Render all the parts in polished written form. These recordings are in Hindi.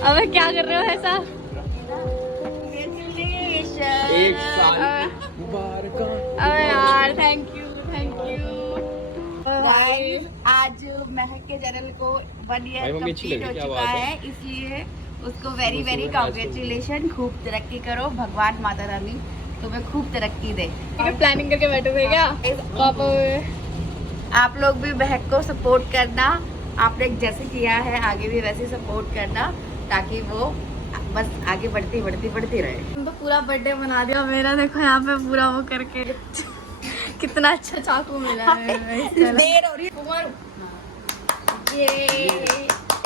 अब क्या कर रहे हो ऐसा? एक साल मुबारक। अरे यार थैंक यू गाइस, आज महक के चैनल को 1 ईयर कंप्लीट हो चुका है, इसलिए उसको वेरी वेरी कांग्रेचुलेशन। खूब तरक्की करो, भगवान माता रानी तुम्हें खूब तरक्की दे। प्लानिंग करके बैठे थे क्या पापा? आप लोग भी महक को सपोर्ट करना, आपने जैसे किया है आगे भी वैसे सपोर्ट करना, ताकि वो बस आगे बढ़ती रहे। तुम तो पूरा बर्थडे बना दिया मेरा। देखो यहाँ पे पूरा वो करके कितना अच्छा चाकू मिला है। देर हो रही है।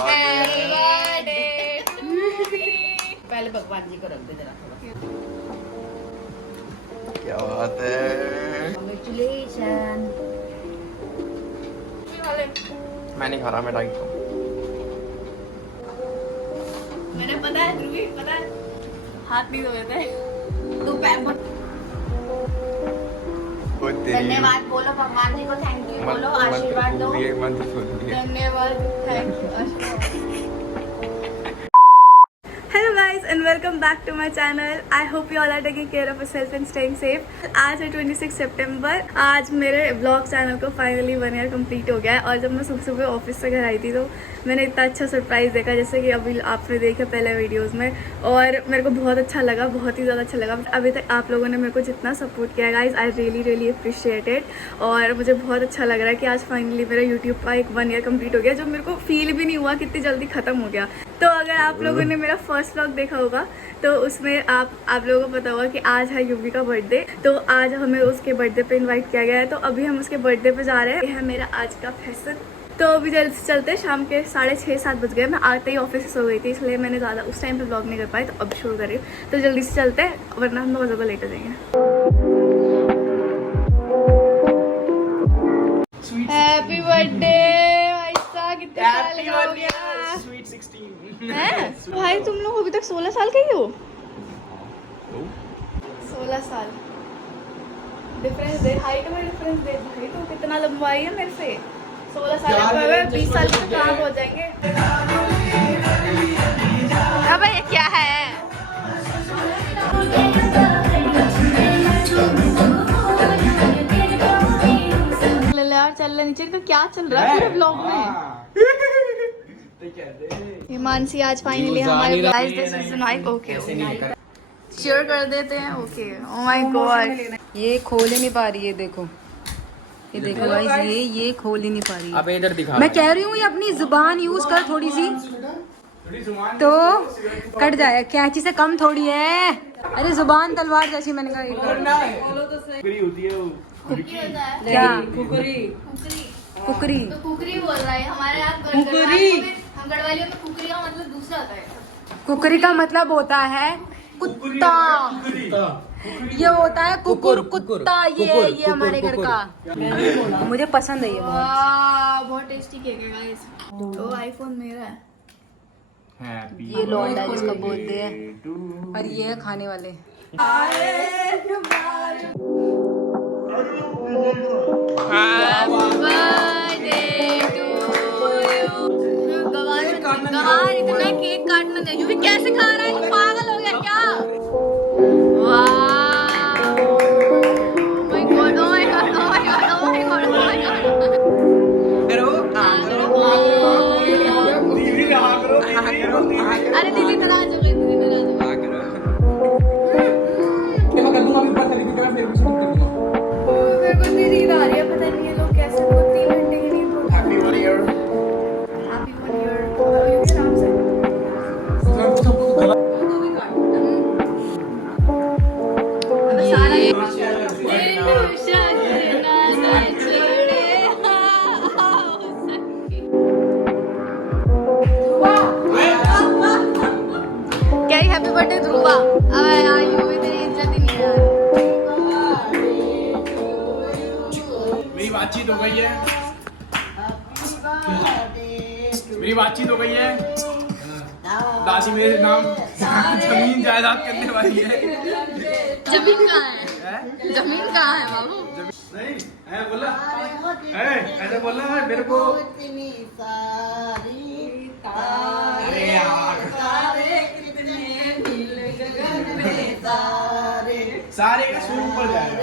Happy birthday to you। पहले भगवान जी को रख दे जरा थोड़ा। क्या बात है। कांग्रेचुलेशन। मैं नहीं खा रहा, मैं डाइट हूँ। मैंने पता है ध्रुवी, पता है हाथ नहीं धोए थे। तू पैर धन्यवाद बोलो भगवान जी को, थैंक यू बोलो, आशीर्वाद दो। धन्यवाद, thank you. Hello guys and welcome back to my channel. I hope you all are taking care of yourself and staying safe. आज है 26 सितंबर। आज मेरे ब्लॉग चैनल को फाइनली 1 ईयर कंप्लीट हो गया है। और जब मैं सुबह सुबह ऑफिस से घर आई थी तो मैंने इतना अच्छा सरप्राइज़ देखा, जैसे कि अभी आपने देखा पहले वीडियोस में, और मेरे को बहुत अच्छा लगा, बहुत ही ज़्यादा अच्छा लगा। अभी तक आप लोगों ने मेरे को जितना सपोर्ट किया guys, I really appreciate it. और मुझे बहुत अच्छा लग रहा है कि आज फाइनली मेरा यूट्यूब का एक 1 ईयर कंप्लीट हो गया, जो मेरे को फील भी नहीं हुआ कितनी जल्दी ख़त्म हो गया। तो अगर आप लोगों ने मेरा फर्स्ट व्लॉग देखा होगा तो उसमें आप लोगों को पता होगा कि आज है युवी का बर्थडे। तो आज हमें उसके बर्थडे पे इनवाइट किया गया है, तो अभी हम उसके बर्थडे पे जा रहे हैं। ये है मेरा आज का फैशन। तो अभी जल्दी से चलते हैं। शाम के 6:30-7 बज गए। मैं आते ही ऑफिस से सो गई थी, इसलिए मैंने ज़्यादा उस टाइम पे व्लॉग नहीं कर पाई, तो अब शुरू कर रही हूँ। तो जल्दी से चलते हैं, वरना हम बहुत ज़्यादा लेट हो जाएंगे। हैप्पी बर्थडे भाई, कितने साल का हो गया है भाई? तुम लोग अभी तक 16 साल के ही हो? 16 साल डिफरेंस दे, हाइट में डिफरेंस दे भाई। तो कितना लंबाई है मेरे से। 16 साल के 20 साल के कहाँ हो जाएंगे। अब ये क्या है? यार चल रहा नीचे का, क्या चल रहा है पूरे ब्लॉग में? हिमांशी आज फाइनली हमारे guys, this is Mike. Okay share कर देते हैं। ओके ओह माय गॉड, ये खोल ही नहीं पा रही है। देखो ये देखो गाइस, ये खोल ही नहीं पा रही है। अब इधर दिखा। मैं कह रही हूँ ये अपनी जुबान यूज कर थोड़ी सी, तो कट जाए। कैंची से कम थोड़ी है। अरे जुबान तलवार जैसी। मैंने कहा क्या कुकरी तो कुकरी बोल रहा है हमारे यहाँ। हम गढ़वालियों में कुकरी का मतलब दूसरा होता है। कुकरी का मतलब होता है कुत्ता। ये होता है कुकुर, कुत्ता। ये हमारे घर का। मुझे पसंद है ये बहुत। बहुत टेस्टी केक है गाइस। तो आईफोन मेरा है। ये लौंडा जिसका बोलते हैं, और ये है खाने वाले। गवार इतना केक काटना दे, यूवी कैसे खा रहा है? पागल हो गया क्या? वाह my God, oh my God, oh my God, oh my God, oh my God. अरे दिल्ली नाराज हो गई, दिल्ली नाराज हो गई। मेरे को नींद आ रही है, पता नहीं ये लोग कैसे 3 घंटे की नींद को। Happy 1 year. आराम से क्या ही हैप्पी बर्थडे ध्रुवा। अब यार यूवी तेरी इज्जत ही नहीं है। मेरी बातचीत हो गई है। मेरी बातचीत हो गई है। दादी मेरे नाम जमीन जायदाद करने वाली है। जमीन कहाँ है? जमीन कहाँ है बाबू? नहीं है बोला। ऐसे बोलना है मेरे को। अरे यार सारे का सुर ऊपर जाएगा।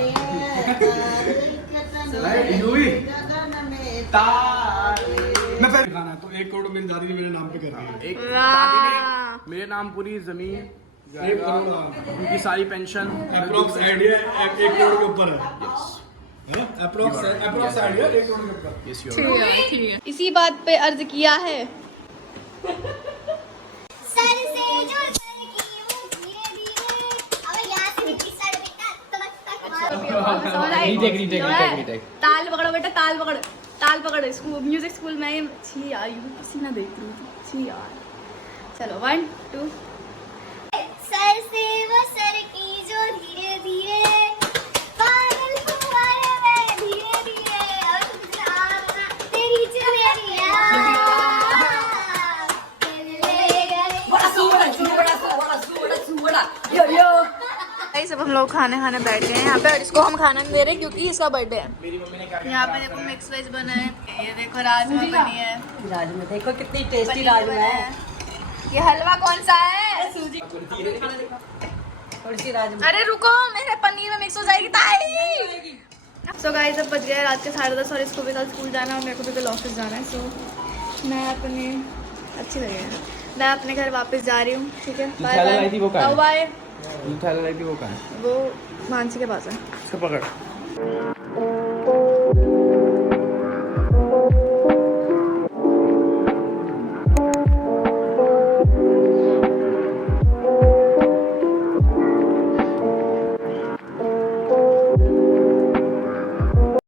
मैं पहले खाना तो 1 करोड़ मेरी दादी ने मेरे नाम पे कर दिया। एक दादी ने मेरे नाम पूरी जमीन 1 करोड़ उनकी सारी पेंशन अप्रोक्स आइडिया 1 करोड़ के ऊपर है। अप्रोक्स आइडिया 1 करोड़ के ऊपर। Yes you are. इसी बात पे अर्ज किया है। सर से जो सर की वो धीरे धीरे अब यहाँ से मिट्टी सड़ बेटा तमक तक ताल पकड़ो बेटा, ताल पकड़, ताल पकड़। स्कूल म्यूजिक स्कूल में छी यार, यू पसीना देख रही हूँ, छी यार। चलो 1 2। सर से वो सर की जो धीरे धीरे पागल फुहारे में धीरे धीरे और जाना तेरी चुनरिया सब हम लोग खाने बैठ गए हैं यहाँ पे, और इसको हम खाना नहीं दे रहे क्योंकि इसका बर्थडे है। यहाँ पे देखो मिक्स वेज बना है, ये देखो राजमा बनी है, राजमा देखो कितनी टेस्टी पनीर राजमा बना है। है। ये हलवा कौन सा है? थोड़ी सी राजमा। अरे रुको, मेरे पनीर में मिक्स हो जाएगी ताई। सो गाइस अब बज गए रात के 10:30 और इसको भी कल स्कूल जाना है और मेरे को भी कल ऑफिस जाना है। सो मैं अपने अच्छी लगेगा, मैं अपने घर वापस जा रही हूँ। ठीक है, बाय बाय। वो कहाँ है? वो मानसी के पास है। उसको पकड़।